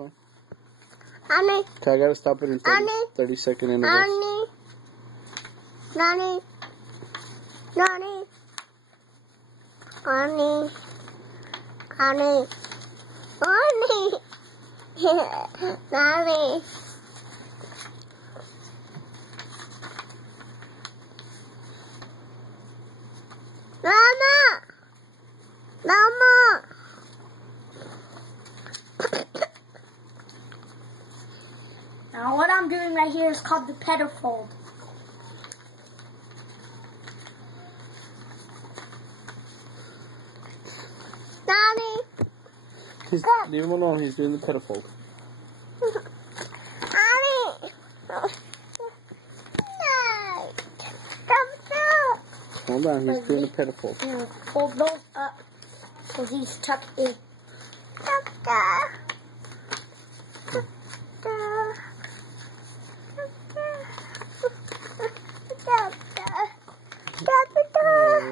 going. Nani. Okay, I gotta stop it in 30-second intervals. Nani. Nani. Nani. Nani. Nani. Nani. Mama. Mama. Now what I'm doing right here is called the pedifold. Daddy. Leave him alone. He's doing the pedifold. Daddy. Hold on. He's doing the pedifold. Hold those up so he's tucked in.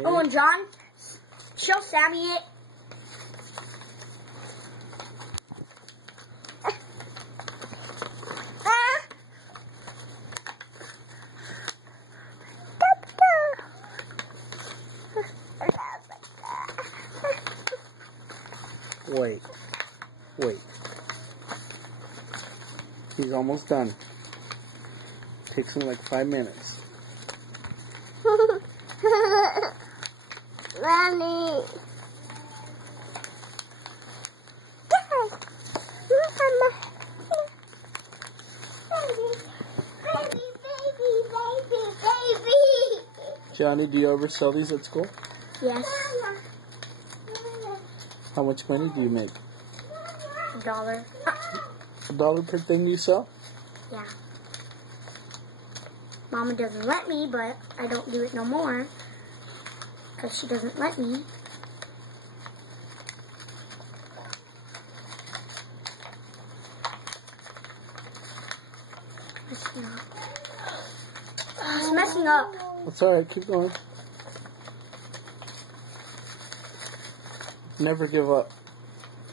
Oh, and John, show Sammy it. Wait. He's almost done. Takes him like 5 minutes. Mommy. Johnny, do you ever sell these at school? Yes. How much money do you make? $1. $1 per thing you sell? Yeah. Mama doesn't let me, but I don't do it no more. Because she doesn't let me. Messing up. Oh, it's messing up. That's alright, keep going. Never give up.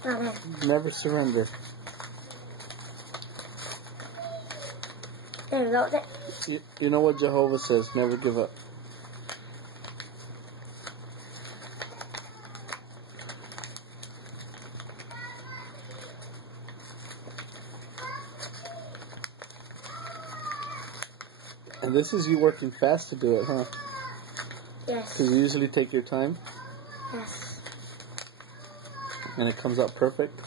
Okay. Never surrender. There we go. There. You know what Jehovah says, never give up. And this is you working fast to do it, huh? Yes. Because you usually take your time. Yes. And it comes out perfect.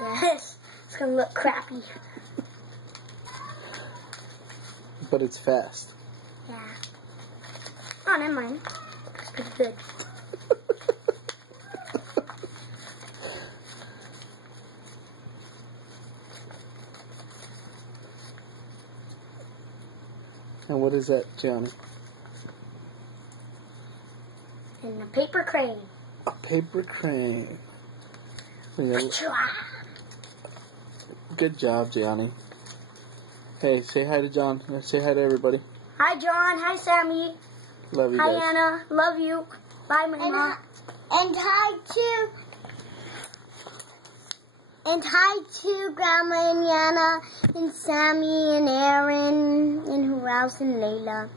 Yes. It's going to look crappy. But it's fast. Yeah. Oh, never mind. It's pretty good. And what is that, Johnny? And a paper crane. A paper crane. Yeah. Good job, Johnny. Hey, say hi to John. Say hi to everybody. Hi, John. Hi, Sammy. Love you Hi, guys. Anna. Love you. Bye, Mama. And hi to Grandma and Yana and Sammy and Aaron and who else and Layla.